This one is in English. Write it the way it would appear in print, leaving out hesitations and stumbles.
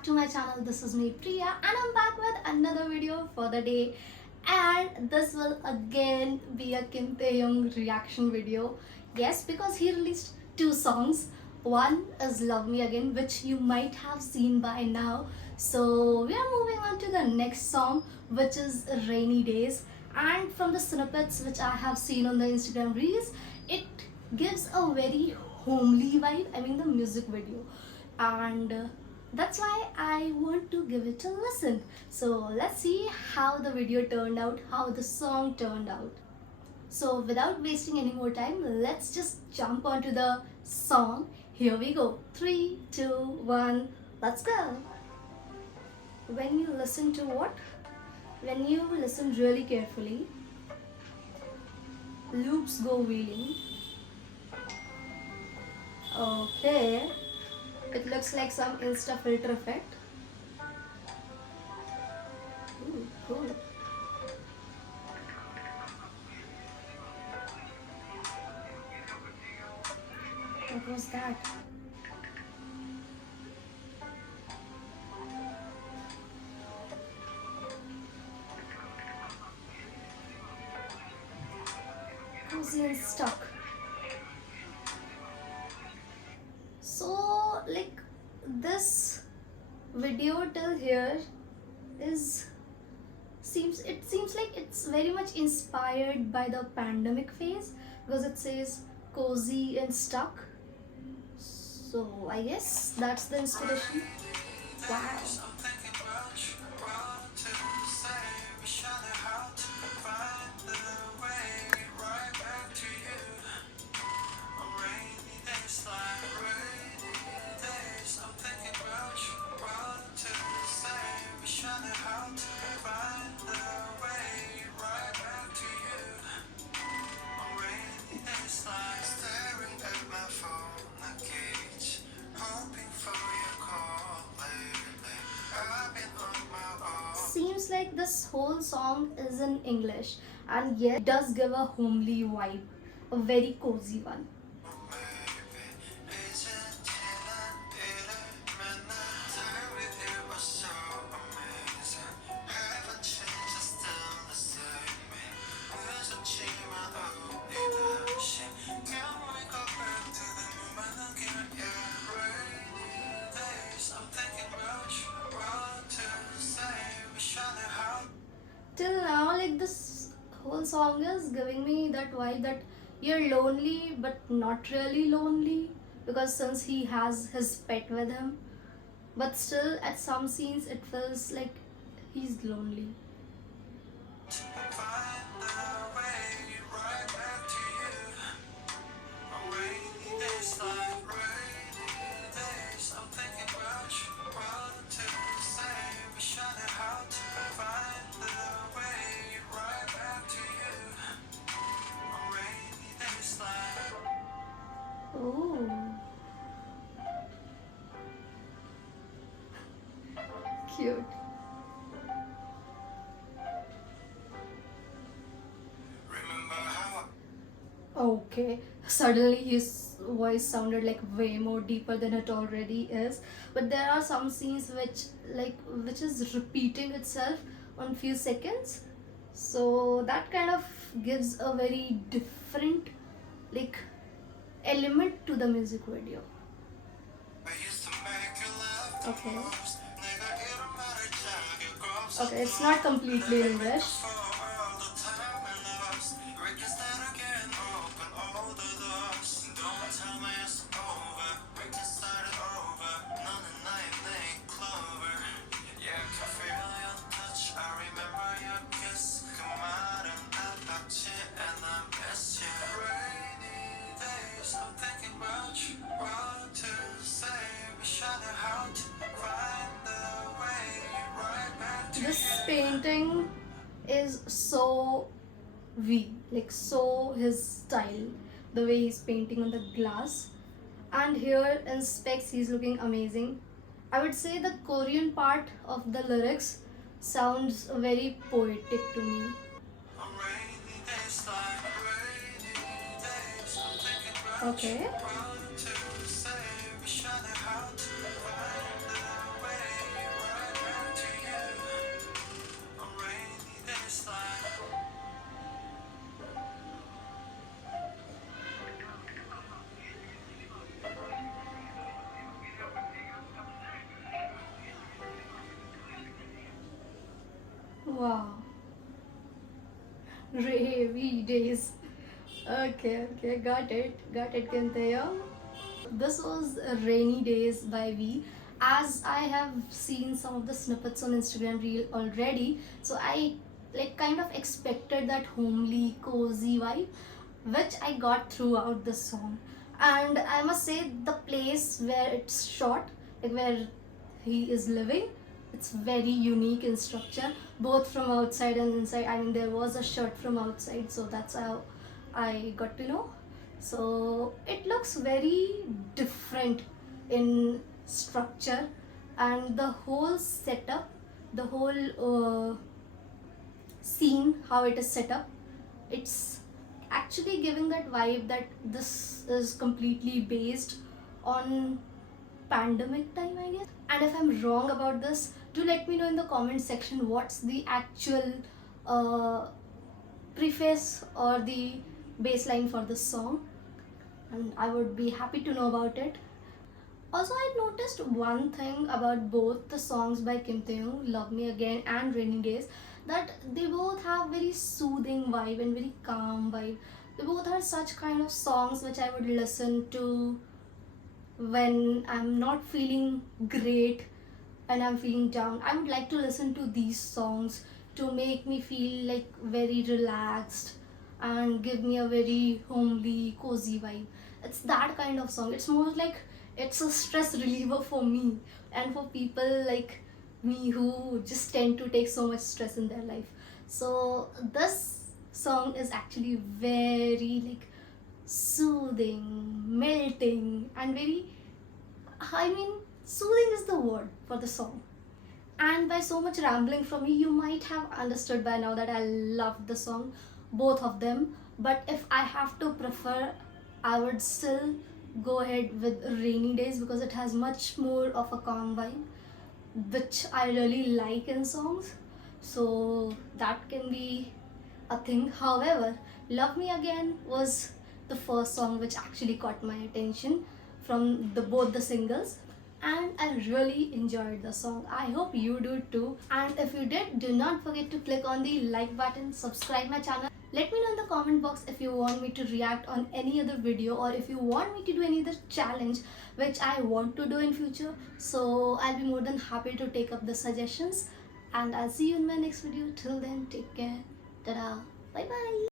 back to my channel. This is me Priya and I'm back with another video for the day, and this will again be a Kim Tae-young reaction video. Yes, because he released two songs. One is Love Me Again, which you might have seen by now. So we are moving on to the next song, which is Rainy Days. And from the snippets which I have seen on the Instagram reels, it gives a very homely vibe. I mean the music video, and that's why I want to give it a listen. So let's see how the video turned out, how the song turned out. So without wasting any more time, let's just jump onto the song. Here we go. 3, 2, 1, let's go. When you listen to what? When you listen really carefully, loops go wheeling. Okay, it looks like some Insta filter effect. Ooh, cool. What was that? Cozy and stuck. So, like, this video till here is seems like it's very much inspired by the pandemic phase, because it says cozy and stuck. So I guess that's the inspiration. Wow. Seems like this whole song is in English, and yet it does give a homely vibe, a very cozy one. Till now, like, this whole song is giving me that vibe that you're lonely but not really lonely, because since he has his pet with him, but still at some scenes it feels like he's lonely. Oh, cute. Okay, suddenly his voice sounded like way more deeper than it already is. But there are some scenes which is repeating itself on few seconds. So that kind of gives a very different, like, element to the music video. Okay. Okay, it's not completely English. This painting is so like, so his style, the way he's painting on the glass. And here in specs he's looking amazing. I would say the Korean part of the lyrics sounds very poetic to me. Okay. Wow. Rainy days. Okay, got it, Kinteya. This was Rainy Days by V. As I have seen some of the snippets on Instagram Reel already, so I like kind of expected that homely, cozy vibe, which I got throughout the song. And I must say, the place where it's shot, like where he is living, it's very unique in structure, both from outside and inside. I mean, there was a shot from outside, so that's how I got to know. So it looks very different in structure, and the whole setup, the whole scene, how it is set up, it's actually giving that vibe that this is completely based on pandemic time, I guess. And if I'm wrong about this, do let me know in the comment section what's the actual uh, preface or the baseline for this song, and I would be happy to know about it. Also, I noticed one thing about both the songs by Kim Tae-young, Love Me Again and Rainy Days, that they both have very soothing vibe and very calm vibe. They both are such kind of songs which I would listen to when I'm not feeling great and I'm feeling down. I would like to listen to these songs to make me feel like very relaxed and give me a very homely, cozy vibe. It's that kind of song. It's more like it's a stress reliever for me and for people like me who just tend to take so much stress in their life. So this song is actually very like soothing, melting, and very, I mean, soothing is the word for the song. And by so much rambling from me, you might have understood by now that I love the song, both of them. But if I have to prefer, I would still go ahead with Rainy Days because it has much more of a calm vibe, which I really like in songs. So that can be a thing. However, Love Me Again was the first song which actually caught my attention from the both the singles, and I really enjoyed the song. I hope you do too. And if you did, do not forget to click on the like button, subscribe my channel. Let me know in the comment box if you want me to react on any other video or if you want me to do any other challenge which I want to do in future. So I'll be more than happy to take up the suggestions, and I'll see you in my next video. Till then, take care. Ta-da. Bye bye.